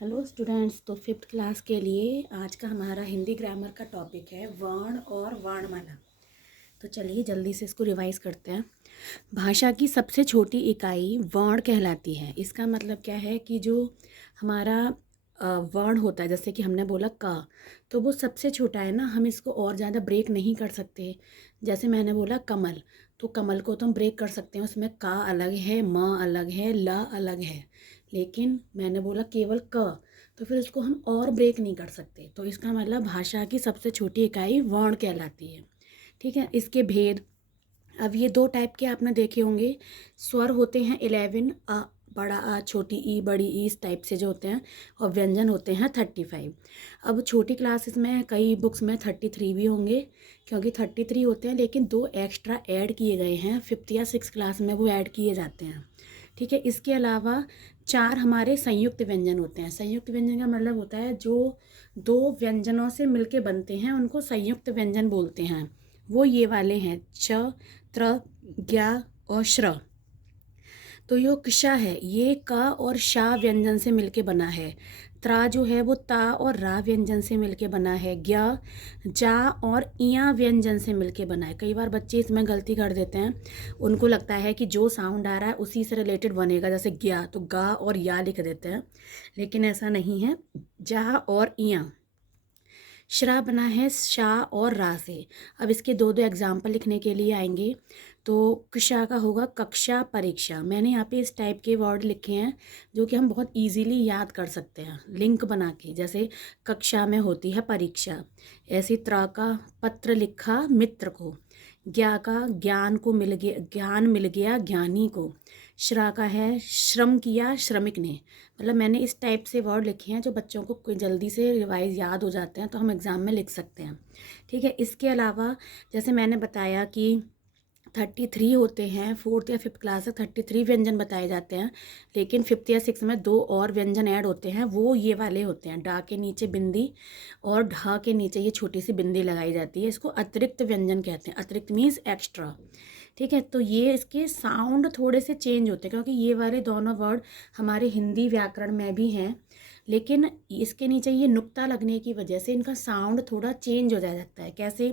Hello students. तो fifth class के लिए आज का हमारा हिंदी ग्रामर का टॉपिक है वर्ण और वर्णमाला। तो चलिए जल्दी से इसको रिवाइज करते हैं। भाषा की सबसे छोटी इकाई वर्ण कहलाती है। इसका मतलब क्या है कि जो हमारा वर्ण होता है, जैसे कि हमने बोला का, तो वो सबसे छोटा है ना, हम इसको और ज़्यादा ब्रेक नहीं कर सकते। जैसे मैंने बोला कमल, तो कमल को तो हम ब्रेक कर सकते हैं, उसमें का अलग है, म अलग है, ल अलग है। लेकिन मैंने बोला केवल क, तो फिर उसको हम और ब्रेक नहीं कर सकते। तो इसका मतलब भाषा की सबसे छोटी इकाई वर्ण कहलाती है। ठीक है। इसके भेद, अब ये दो टाइप के आपने देखे होंगे। स्वर होते हैं 11, अ बड़ा आ, छोटी ई, बड़ी ई, इस टाइप से जो होते हैं। और व्यंजन होते हैं 35। अब छोटी क्लासेस में कई बुक्स में 33 भी होंगे, क्योंकि 33 होते हैं, लेकिन दो एक्स्ट्रा ऐड किए गए हैं। फिफ्थ या सिक्स क्लास में वो ऐड किए जाते हैं। ठीक है। इसके अलावा चार हमारे संयुक्त व्यंजन होते हैं। संयुक्त व्यंजन का मतलब होता है जो दो व्यंजनों से मिलके बनते हैं, उनको संयुक्त व्यंजन बोलते हैं। वो ये वाले हैं च, त्र, ज्ञा और श्र। तो यो क्शा है, ये का और शा व्यंजन से मिलके बना है। त्रा जो है वो ता और रा व्यंजन से मिलके बना है। ज्ञा जा और इया व्यंजन से मिलके बना है। कई बार बच्चे इसमें गलती कर देते हैं, उनको लगता है कि जो साउंड आ रहा है उसी से रिलेटेड बनेगा, जैसे ज्ञा तो गा और या लिख देते हैं, लेकिन ऐसा नहीं है। जा और इया। श्रा बना है शा और रा से। अब इसके दो दो एग्जाम्पल लिखने के लिए आएंगे। तो कक्षा का होगा कक्षा, परीक्षा। मैंने यहाँ पे इस टाइप के वर्ड लिखे हैं जो कि हम बहुत इजीली याद कर सकते हैं लिंक बना के। जैसे कक्षा में होती है परीक्षा, ऐसे त्रा का पत्र लिखा मित्र को, ज्ञा का ज्ञान को मिल गया, ज्ञान मिल गया ज्ञानी को, श्रा का है श्रम किया श्रमिक ने। मतलब मैंने इस टाइप से वर्ड लिखे हैं जो बच्चों को कोई जल्दी से रिवाइज याद हो जाते हैं, तो हम एग्ज़ाम में लिख सकते हैं। ठीक है। इसके अलावा जैसे मैंने बताया कि 33 होते हैं, फोर्थ या फिफ्थ क्लास से 33 व्यंजन बताए जाते हैं, लेकिन फिफ्थ या सिक्स में दो और व्यंजन ऐड होते हैं। वो ये वाले होते हैं, डा के नीचे बिंदी और ढा के नीचे ये छोटी सी बिंदी लगाई जाती है। इसको अतिरिक्त व्यंजन कहते हैं। अतिरिक्त मीन्स एक्स्ट्रा। ठीक है। तो ये इसके साउंड थोड़े से चेंज होते हैं, क्योंकि ये वाले दोनों वर्ड हमारे हिंदी व्याकरण में भी हैं, लेकिन इसके नीचे ये नुक्ता लगने की वजह से इनका साउंड थोड़ा चेंज हो जाता है। कैसे?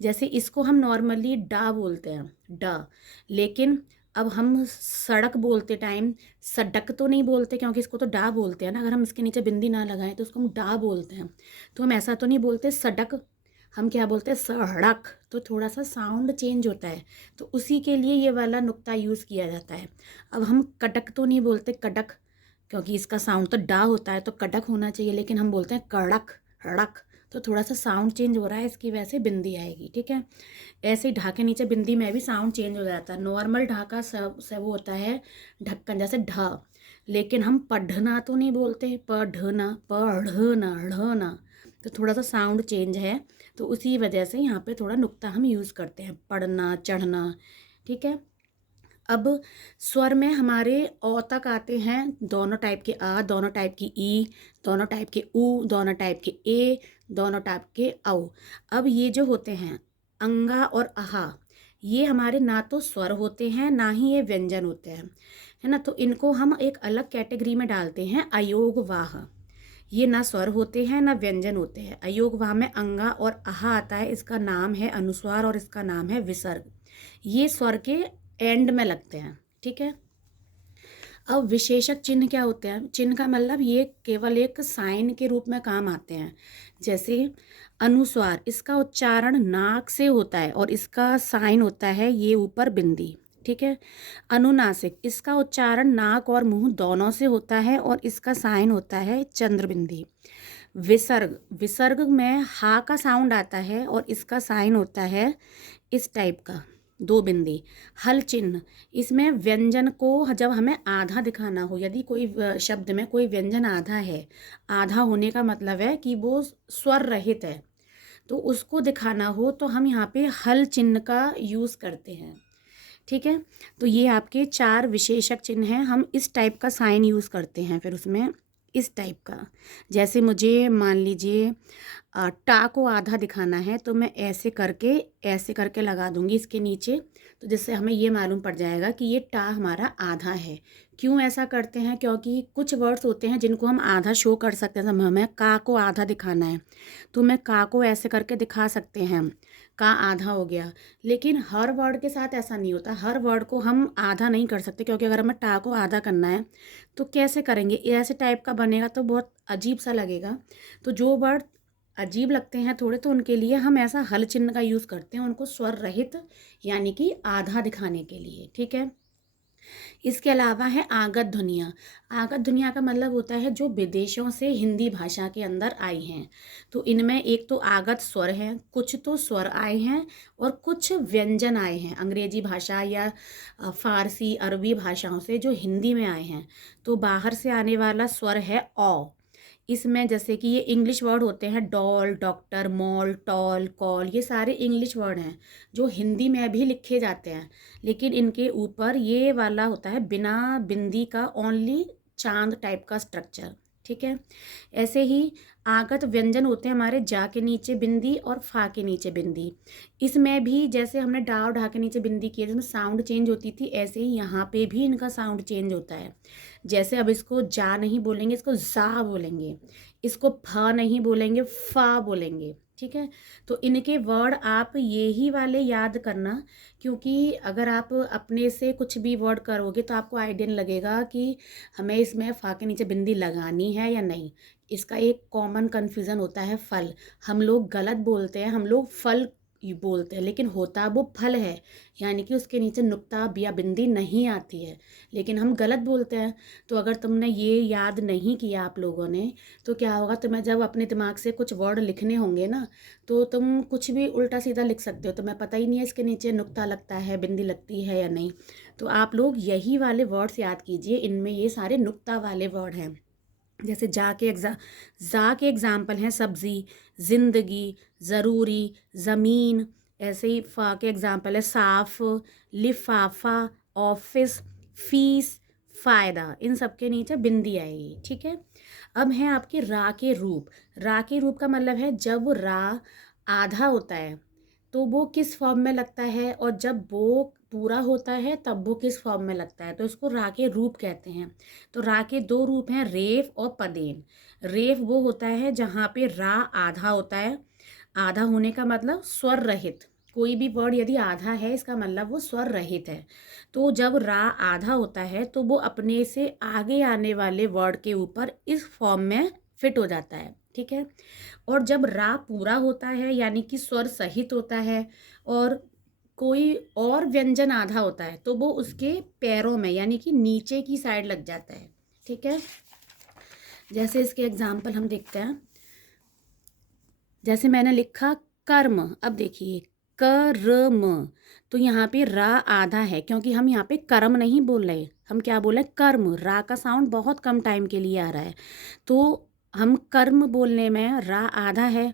जैसे इसको हम नॉर्मली डा बोलते हैं, डा, लेकिन अब हम सड़क बोलते टाइम सड़क तो नहीं बोलते, क्योंकि इसको तो डा बोलते हैं ना। अगर हम इसके नीचे बिंदी ना लगाएं तो उसको हम डा बोलते हैं। तो हम ऐसा तो नहीं बोलते सड़क, हम क्या बोलते हैं सड़क। तो थोड़ा सा साउंड चेंज होता है, तो उसी के लिए ये वाला नुक्ता यूज़ किया जाता है। अब हम कटक तो नहीं बोलते कटक, क्योंकि इसका साउंड तो डा होता है, तो कटक होना चाहिए, लेकिन हम बोलते हैं कड़क, हड़क। तो थोड़ा सा साउंड चेंज हो रहा है, इसकी वजह से बिंदी आएगी। ठीक है। ऐसे ही ढा के नीचे बिंदी में भी साउंड चेंज हो जाता है। नॉर्मल ढा का सब वो होता है ढक्कन, जैसे ढ, लेकिन हम पढ़ना तो नहीं बोलते, पढ़ना, पढ़ना, ढ़ना। तो थोड़ा सा साउंड चेंज है, तो उसी वजह से यहाँ पे थोड़ा नुक्ता हम यूज़ करते हैं, पढ़ना, चढ़ना। ठीक है। अब स्वर में हमारे औ तक आते हैं, दोनों टाइप के आ, दोनों टाइप की ई, दोनों टाइप के ऊ, दोनों टाइप के ए, दोनों टाइप के औ। अब ये जो होते हैं अंगा और आहा, ये हमारे ना तो स्वर होते हैं ना ही ये व्यंजन होते हैं, है ना। तो इनको हम एक अलग कैटेगरी में डालते हैं, अयोगवाह। ये ना स्वर होते हैं ना व्यंजन होते हैं। अयोगवाह में अंगा और आहा आता है, इसका नाम है अनुस्वार और इसका नाम है विसर्ग। ये स्वर के एंड में लगते हैं। ठीक है। अब विशेषक चिन्ह क्या होते हैं? चिन्ह का मतलब ये केवल एक साइन के रूप में काम आते हैं। जैसे अनुस्वार, इसका उच्चारण नाक से होता है और इसका साइन होता है ये ऊपर बिंदी। ठीक है। अनुनासिक, इसका उच्चारण नाक और मुंह दोनों से होता है और इसका साइन होता है चंद्र बिंदी। विसर्ग, विसर्ग में हा का साउंड आता है और इसका साइन होता है इस टाइप का, दो बिंदी। हल चिन्ह, इसमें व्यंजन को जब हमें आधा दिखाना हो, यदि कोई शब्द में कोई व्यंजन आधा है, आधा होने का मतलब है कि वो स्वर रहित है, तो उसको दिखाना हो तो हम यहाँ पे हल चिन्ह का यूज़ करते हैं। ठीक है। तो ये आपके चार विशेषक चिन्ह हैं, हम इस टाइप का साइन यूज़ करते हैं फिर उसमें। इस टाइप का। जैसे मुझे मान लीजिए टा को आधा दिखाना है तो मैं ऐसे करके लगा दूंगी इसके नीचे, तो जिससे हमें ये मालूम पड़ जाएगा कि ये टा हमारा आधा है। क्यों ऐसा करते हैं? क्योंकि कुछ वर्ड्स होते हैं जिनको हम आधा शो कर सकते हैं। हमें का को आधा दिखाना है तो मैं का को ऐसे करके दिखा सकते हैं, हम का आधा हो गया। लेकिन हर वर्ड के साथ ऐसा नहीं होता, हर वर्ड को हम आधा नहीं कर सकते, क्योंकि अगर हमें टा को आधा करना है तो कैसे करेंगे? ऐसे टाइप का बनेगा तो बहुत अजीब सा लगेगा। तो जो वर्ड अजीब लगते हैं थोड़े, तो उनके लिए हम ऐसा हल चिन्ह का यूज़ करते हैं, उनको स्वर रहित यानी कि आधा दिखाने के लिए। ठीक है। इसके अलावा है आगत ध्वनियाँ। आगत ध्वनियाँ का मतलब होता है जो विदेशों से हिंदी भाषा के अंदर आई हैं। तो इनमें एक तो आगत स्वर हैं, कुछ तो स्वर आए हैं और कुछ व्यंजन आए हैं अंग्रेजी भाषा या फारसी अरबी भाषाओं से जो हिंदी में आए हैं। तो बाहर से आने वाला स्वर है औ। इसमें जैसे कि ये इंग्लिश वर्ड होते हैं, doll, doctor, mall, tall, call, ये सारे इंग्लिश वर्ड हैं जो हिंदी में भी लिखे जाते हैं। लेकिन इनके ऊपर ये वाला होता है बिना बिंदी का, ओनली चांद टाइप का स्ट्रक्चर। ठीक है। ऐसे ही आगत व्यंजन होते हैं हमारे, जा के नीचे बिंदी और फा के नीचे बिंदी। इसमें भी जैसे हमने डा और ढा के नीचे बिंदी की है जिसमें साउंड चेंज होती थी, ऐसे ही यहाँ पे भी इनका साउंड चेंज होता है। जैसे अब इसको जा नहीं बोलेंगे, इसको जा बोलेंगे, इसको फ नहीं बोलेंगे, फा बोलेंगे। ठीक है। तो इनके वर्ड आप यही वाले याद करना, क्योंकि अगर आप अपने से कुछ भी वर्ड करोगे तो आपको आइडिया नहीं लगेगा कि हमें इसमें फा के नीचे बिंदी लगानी है या नहीं। इसका एक कॉमन कन्फ्यूज़न होता है फल। हम लोग गलत बोलते हैं, हम लोग फल बोलते हैं, लेकिन होता वो फल है, यानी कि उसके नीचे नुक्ता या बिंदी नहीं आती है, लेकिन हम गलत बोलते हैं। तो अगर तुमने ये याद नहीं किया आप लोगों ने, तो क्या होगा, तुम्हें जब अपने दिमाग से कुछ वर्ड लिखने होंगे ना, तो तुम कुछ भी उल्टा सीधा लिख सकते हो। तुम्हें पता ही नहीं है इसके नीचे नुक्ता लगता है, बिंदी लगती है या नहीं। तो आप लोग यही वाले वर्ड्स याद कीजिए, इनमें ये सारे नुक्ता वाले वर्ड हैं। जैसे जा के एग्जाम्पल हैं सब्ज़ी, ज़िंदगी, ज़रूरी, ज़मीन। ऐसे ही फ़ा के एग्जाम्पल है साफ़, लिफाफा, ऑफिस, फीस, फ़ायदा। इन सब के नीचे बिंदी आएगी। ठीक है। अब है आपके रा के रूप। रा के रूप का मतलब है जब रा आधा होता है तो वो किस फॉर्म में लगता है, और जब वो पूरा होता है तब वो किस फॉर्म में लगता है, तो इसको रा के रूप कहते हैं। तो रा के दो रूप हैं, रेफ और पदेन। रेफ वो होता है जहाँ पे रा आधा होता है। आधा होने का मतलब स्वर रहित। कोई भी वर्ड यदि आधा है इसका मतलब वो स्वर रहित है। तो जब रा आधा होता है तो वो अपने से आगे आने वाले वर्ड के ऊपर इस फॉर्म में फिट हो जाता है। ठीक है। और जब रा पूरा होता है यानी कि स्वर सहित होता है और कोई और व्यंजन आधा होता है, तो वो उसके पैरों में यानी कि नीचे की साइड लग जाता है। ठीक है। जैसे इसके एग्जाम्पल हम देखते हैं। जैसे मैंने लिखा कर्म, अब देखिए कर्म, तो यहाँ पे रा आधा है क्योंकि हम यहाँ पे कर्म नहीं बोल रहे, हम क्या बोल रहे हैं, कर्म। रा का साउंड बहुत कम टाइम के लिए आ रहा है, तो हम कर्म बोलने में रा आधा है।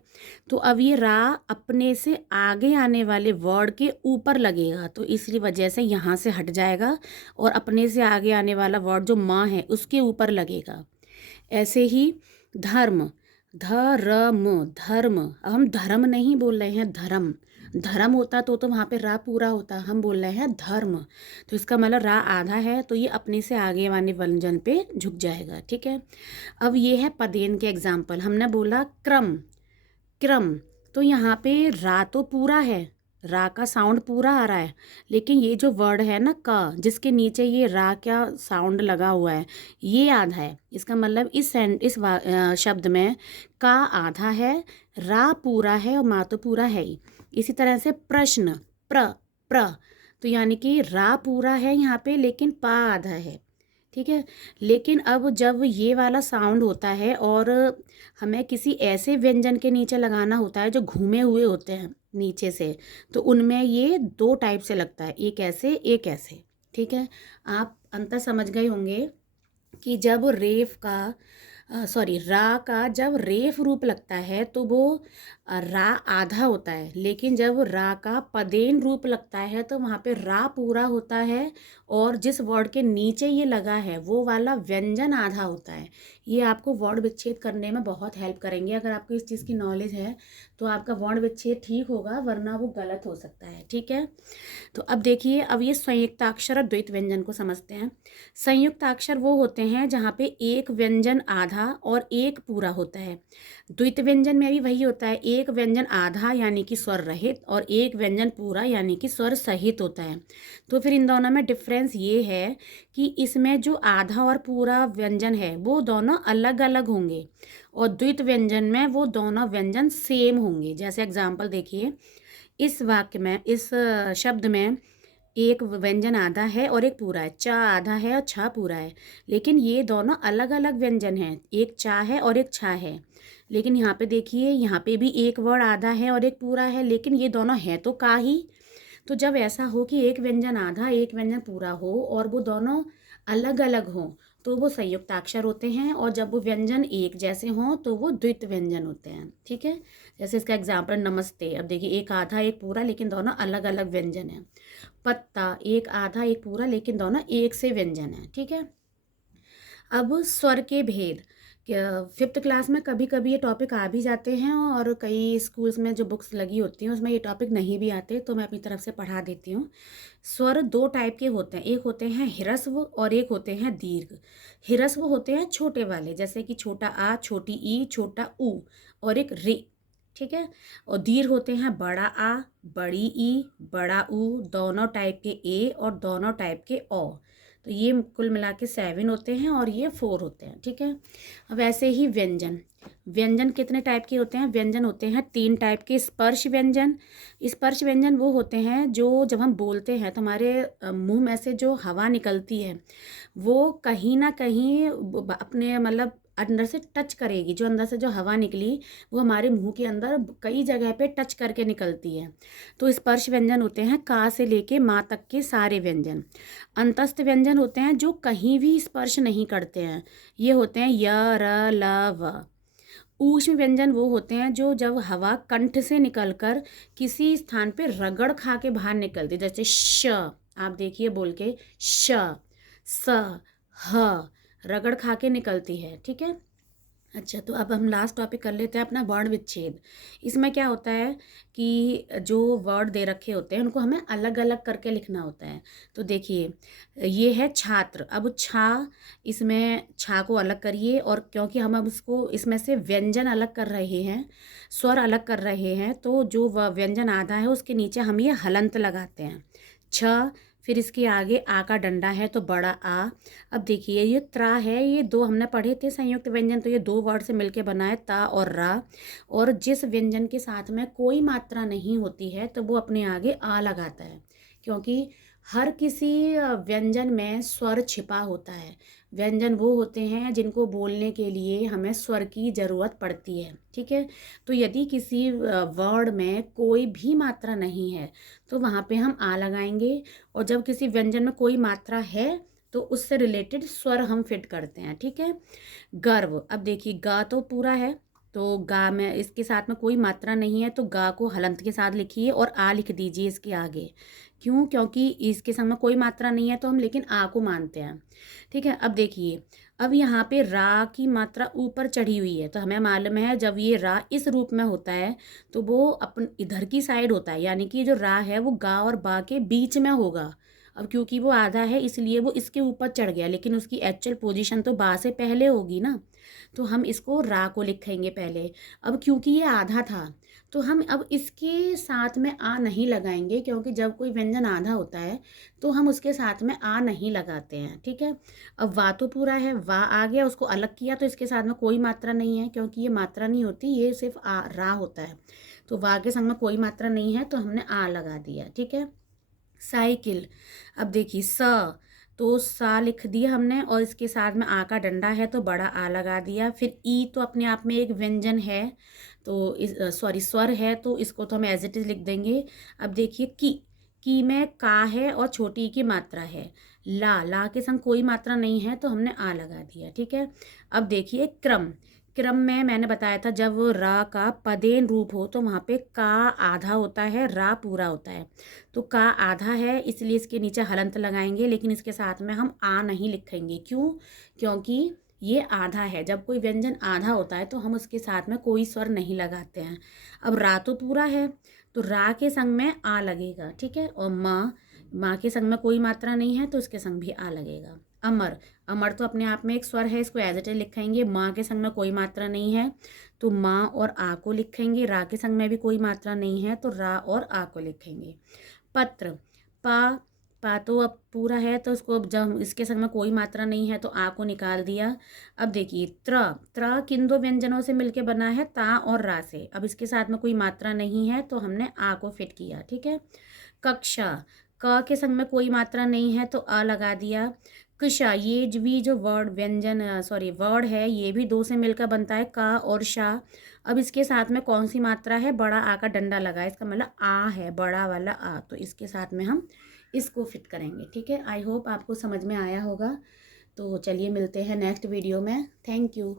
तो अब ये रा अपने से आगे आने वाले वर्ड के ऊपर लगेगा, तो इसलिए वजह से यहाँ से हट जाएगा और अपने से आगे आने वाला वर्ड जो माँ है उसके ऊपर लगेगा। ऐसे ही धर्म, धर्म, धर्म। अब हम धर्म नहीं बोल रहे हैं, धर्म। धर्म होता तो वहाँ पे रा पूरा होता, हम बोल रहे हैं धर्म। तो इसका मतलब रा आधा है तो ये अपने से आगे वाले व्यंजन पे झुक जाएगा। ठीक है। अब ये है पदेन के एग्जाम्पल। हमने बोला क्रम, क्रम, तो यहाँ पे रा तो पूरा है, रा का साउंड पूरा आ रहा है, लेकिन ये जो वर्ड है ना का, जिसके नीचे ये रा का साउंड लगा हुआ है, ये आधा है। इसका मतलब शब्द में का आधा है, रा पूरा है और मा तो पूरा है ही। इसी तरह से प्रश्न, प्र, प्र, तो यानी कि रा पूरा है यहाँ पे लेकिन पा आधा है। ठीक है। लेकिन अब जब ये वाला साउंड होता है और हमें किसी ऐसे व्यंजन के नीचे लगाना होता है जो घूमे हुए होते हैं नीचे से, तो उनमें ये दो टाइप से लगता है, एक ऐसे एक ऐसे। ठीक है। आप अंतर समझ गए होंगे कि जब रा का जब रेफ रूप लगता है तो वो रा आधा होता है, लेकिन जब रा का पदेन रूप लगता है तो वहाँ पे रा पूरा होता है और जिस वर्ड के नीचे ये लगा है वो वाला व्यंजन आधा होता है। ये आपको वर्ण विच्छेद करने में बहुत हेल्प करेंगे। अगर आपको इस चीज़ की नॉलेज है तो आपका वर्ण विच्छेद ठीक होगा, वरना वो गलत हो सकता है। ठीक है, तो अब देखिए, अब ये संयुक्ताक्षर और द्वैत व्यंजन को समझते हैं। संयुक्ताक्षर वो होते हैं जहाँ पे एक व्यंजन आधा और एक पूरा होता है। द्वैत व्यंजन में भी वही होता है, एक व्यंजन आधा यानी कि स्वर रहित और एक व्यंजन पूरा यानी कि स्वर सहित होता है। तो फिर इन दोनों में डिफरेंस ये है कि इसमें जो आधा और पूरा व्यंजन है वो दोनों अलग अलग होंगे, और द्वैत व्यंजन में वो दोनों व्यंजन सेम होंगे। जैसे एग्जाम्पल देखिए, इस वाक्य में, इस शब्द में एक व्यंजन आधा है और एक पूरा है, चा आधा है और छा पूरा है, लेकिन ये दोनों अलग अलग व्यंजन हैं। एक चा है और एक छा है, लेकिन यहाँ पे देखिए, यहाँ पे भी एक वर्ड आधा है और एक पूरा है, लेकिन ये दोनों हैं तो का ही। तो जब ऐसा हो कि एक व्यंजन आधा एक व्यंजन पूरा हो और वो दोनों अलग अलग हों, तो वो संयुक्ताक्षर होते हैं, और जब वो व्यंजन एक जैसे हों तो वो द्वित व्यंजन होते हैं। ठीक है, जैसे इसका एग्जाम्पल नमस्ते। अब देखिए, एक आधा एक पूरा लेकिन दोनों अलग अलग व्यंजन हैं। पत्ता, एक आधा एक पूरा लेकिन दोनों एक से व्यंजन हैं। ठीक है, अब स्वर के भेद, फिफ्थ क्लास में कभी कभी ये टॉपिक आ भी जाते हैं, और कई स्कूल्स में जो बुक्स लगी होती हैं उसमें ये टॉपिक नहीं भी आते, तो मैं अपनी तरफ से पढ़ा देती हूँ। स्वर दो टाइप के होते हैं, एक होते हैं ह्रस्व और एक होते हैं दीर्घ। ह्रस्व होते हैं छोटे वाले, जैसे कि छोटा आ, छोटी ई, छोटा ऊ, और एक रे। ठीक है, और दीर्घ होते हैं बड़ा आ, बड़ी ई, बड़ा ऊ, दोनों टाइप के ए और दोनों टाइप के ओ। तो ये कुल मिला के 7 होते हैं और ये 4 होते हैं। ठीक है, अब ऐसे ही व्यंजन, व्यंजन कितने टाइप के होते हैं? व्यंजन होते हैं 3 टाइप के। स्पर्श व्यंजन, स्पर्श व्यंजन वो होते हैं जो जब हम बोलते हैं तो हमारे मुंह में से जो हवा निकलती है वो कहीं ना कहीं अपने मतलब अंदर से टच करेगी। जो अंदर से जो हवा निकली वो हमारे मुंह के अंदर कई जगह पे टच करके निकलती है। तो स्पर्श व्यंजन होते हैं का से लेके माँ तक के सारे व्यंजन। अंतस्थ व्यंजन होते हैं जो कहीं भी स्पर्श नहीं करते हैं, ये होते हैं य, र, ल, व। ऊष्म व्यंजन वो होते हैं जो जब हवा कंठ से निकलकर किसी स्थान पे रगड़ खा के बाहर निकलती है, जैसे श। आप देखिए बोल के, श, स, ह, रगड़ खा के निकलती है। ठीक है, अच्छा, तो अब हम लास्ट टॉपिक कर लेते हैं अपना वर्ण विच्छेद। इसमें क्या होता है कि जो वर्ड दे रखे होते हैं उनको हमें अलग अलग करके लिखना होता है। तो देखिए, ये है छात्र। अब छा, इसमें छा को अलग करिए, और क्योंकि हम अब उसको इसमें से व्यंजन अलग कर रहे हैं, स्वर अलग कर रहे हैं, तो जो व्यंजन आधा है उसके नीचे हम ये हलंत लगाते हैं, छ। फिर इसके आगे आ का डंडा है तो बड़ा आ। अब देखिए, ये त्रा है, ये दो हमने पढ़े थे संयुक्त व्यंजन, तो ये दो वर्ड से मिलके बना है, ता और रा। और जिस व्यंजन के साथ में कोई मात्रा नहीं होती है तो वो अपने आगे आ लगाता है, क्योंकि हर किसी व्यंजन में स्वर छिपा होता है। व्यंजन वो होते हैं जिनको बोलने के लिए हमें स्वर की ज़रूरत पड़ती है। ठीक है, तो यदि किसी वर्ड में कोई भी मात्रा नहीं है तो वहाँ पे हम आ लगाएंगे, और जब किसी व्यंजन में कोई मात्रा है तो उससे रिलेटेड स्वर हम फिट करते हैं। ठीक है, गर्व। अब देखिए, गा तो पूरा है, तो गा में इसके साथ में कोई मात्रा नहीं है, तो गा को हलंत के साथ लिखिए और आ लिख दीजिए इसके आगे। क्यों? क्योंकि इसके सामने कोई मात्रा नहीं है तो हम लेकिन आ को मानते हैं। ठीक है, अब देखिए, अब यहाँ पे रा की मात्रा ऊपर चढ़ी हुई है, तो हमें मालूम है जब ये रा इस रूप में होता है तो वो अपन इधर की साइड होता है, यानी कि जो रा है वो गा और बा के बीच में होगा। अब क्योंकि वो आधा है इसलिए वो इसके ऊपर चढ़ गया, लेकिन उसकी एक्चुअल पोजीशन तो बा से पहले होगी ना, तो हम इसको रा को लिखेंगे पहले। अब क्योंकि ये आधा था तो हम अब इसके साथ में आ नहीं लगाएंगे, क्योंकि जब कोई व्यंजन आधा होता है तो हम उसके साथ में आ नहीं लगाते हैं। ठीक है, अब वा तो पूरा है, वा आ गया, उसको अलग किया तो इसके साथ में कोई मात्रा नहीं है, क्योंकि ये मात्रा नहीं होती, ये सिर्फ आ रा होता है, तो वा के संग में कोई मात्रा नहीं है तो हमने आ लगा दिया। ठीक है, साइकिल। अब देखिए, स, तो सा लिख दिया हमने, और इसके साथ में आ का डंडा है तो बड़ा आ लगा दिया। फिर ई तो अपने आप में एक व्यंजन है, तो इस सॉरी स्वर है, तो इसको तो हम एज इट इज लिख देंगे। अब देखिए, की में का है और छोटी की मात्रा है। ला के संग कोई मात्रा नहीं है तो हमने आ लगा दिया। ठीक है, अब देखिए, क्रम। क्रम में मैंने बताया था जब रा का पदेन रूप हो तो वहाँ पे का आधा होता है, रा पूरा होता है। तो का आधा है इसलिए इसके नीचे हलंत लगाएंगे, लेकिन इसके साथ में हम आ नहीं लिखेंगे। क्यों? क्योंकि ये आधा है। जब कोई व्यंजन आधा होता है तो हम उसके साथ में कोई स्वर नहीं लगाते हैं। अब रा तो पूरा है, तो रा के संग में आ लगेगा, ठीक है। और माँ के संग में कोई मात्रा नहीं है तो उसके संग भी आ लगेगा। अमर, अमर तो अपने आप में एक स्वर है, इसको एज इट इज लिखेंगे। माँ के संग में कोई मात्रा नहीं है तो माँ और आ को लिखेंगे। रा के संग में भी कोई मात्रा नहीं है तो रा और आ को लिखेंगे। पत्र, पा, पा तो अब पूरा है तो उसको जब इसके संग में कोई मात्रा नहीं है तो आ को निकाल दिया। अब देखिए त्र, त्र किन दो व्यंजनों से मिलके बना है, ता और रा से। अब इसके साथ में कोई मात्रा नहीं है तो हमने आ को फिट किया, ठीक है। कक्षा, क के संग में कोई मात्रा नहीं है तो अ लगा दिया। कशा, ये भी जो वर्ड व्यंजन वर्ड है, ये भी दो से मिलकर बनता है, का और शा। अब इसके साथ में कौन सी मात्रा है, बड़ा आ का डंडा लगा है, इसका मतलब आ है, बड़ा वाला आ, तो इसके साथ में हम इसको फिट करेंगे, ठीक है। आई होप आपको समझ में आया होगा। तो चलिए मिलते हैं नेक्स्ट वीडियो में। Thank you.